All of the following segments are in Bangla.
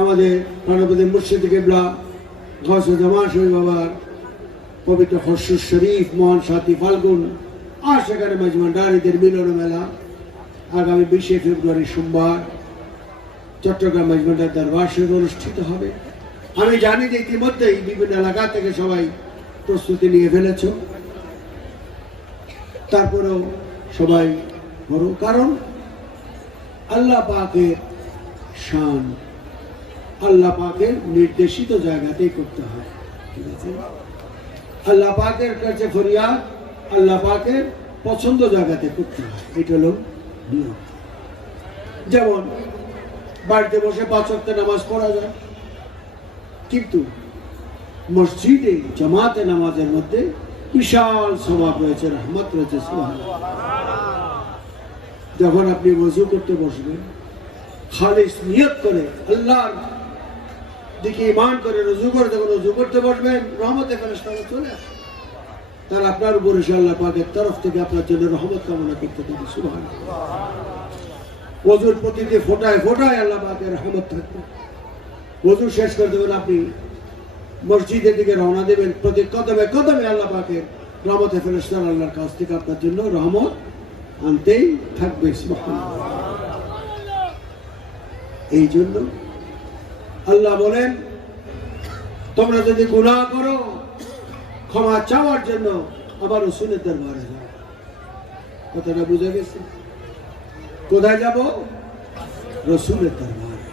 আমাদের প্রাণপতি মুর্শিদ কিবলা গৌসে জামান শরীফ বাবার পবিত্র খসরুল শরীফ মহান সাথী ফাল্গুন আর সেখানে মেজবান্ডারীদের মিলন মেলা আগামী 20 ফেব্রুয়ারি সোমবার চট্টগ্রাম মেজবান্ডার দরবার শরীফ অনুষ্ঠিত হবে। আমি জানি যে ইতিমধ্যেই বিভিন্ন এলাকা থেকে সবাই প্রস্তুতি নিয়ে ফেলেছ, তারপরেও সবাই বড়, কারণ আল্লাহ পাকের শান আল্লাহ পাকের নির্দেশিত জায়গাতেই করতে হয়। ঠিক আছে, আল্লাহ পাকের কাছে ফরিয়াদ আল্লাহ পাকের পছন্দ জায়গাতে করতে হয়, এটা হলো নিয়ম। যেমন বাড়িতে বসে 5 ওয়াক্ত নামাজ পড়া যায়, কিন্তু মসজিদে জামাতে নামাজের মধ্যে বিশাল সওয়াব রয়েছে, রহমত রয়েছে। সুবহানাল্লাহ। যখন আপনি ওযু করতে বসবেন, খালিস নিয়ত করে আল্লাহর দিকে ঈমান করে ওযু করে যখন ওযু করতে বসবেন, রহমতে ফেরেশতারা চলে আসে, তার আপনার উপর আল্লাহ পাকের তরফ থেকে আপনার জন্য রহমত কামনা করতে থাকি। সুবহানাল্লাহ। ওযুর প্রতিটি ফোঁটায় ফোঁটায় আল্লাহ পাকের রহমত থাকবে। ওযু শেষ করে দেবেন, আপনি মসজিদের দিকে রওনা দেবেন, প্রতি কদমে কদমে আল্লাহ পাকের রহমতে ফেরেশতারা আল্লাহর কাছ থেকে আপনার জন্য রহমত আনতেই থাকবে। সুবহানাল্লাহ। এই জন্য আল্লাহ বলেন, তোমরা যদি গুনাহ করো ক্ষমা চাওয়ার জন্য আবার রাসূলের দরবারে যাও। কথাটা বুঝা গেছে? কোথায় যাব? রাসূলের দরবারে।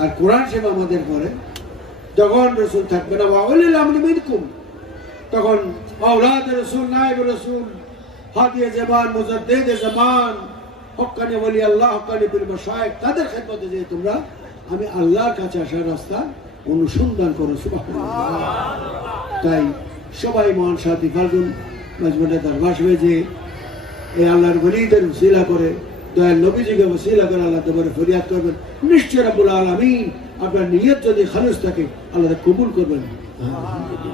আর কোরআন শরীফ আমাদের পরে যখন রাসূল থাকবে না, ওয়াউলিল আমরি মিনকুম, তখন আওলাদ রাসূল, নায়েব রাসূল, হাদিয়ে জামান, মুজাদ্দিদে জামান, হক্কানি ওলি আল্লাহ, হক্কানি পীর মাশায়েখ, তাদের খেদমতে যে তোমরা আমি আল্লাহর কাছে আসার রাস্তা অনুসন্ধান করো। সুবহানাল্লাহ। তাই সবাই মহান সাথী ফাল্গুন মেজবান্ডার দরবার শরীফে যে এই আল্লাহর ওলিদের ওসিলা করে, দয়াল নবীজিকে ওসিলা করে আল্লাহ দরবারে ফরিয়াদ করবেন, নিশ্চয় রব্বুল আলামিন আপনার নিয়ত যদি খালিস থাকে আল্লাহ কবুল করবেন।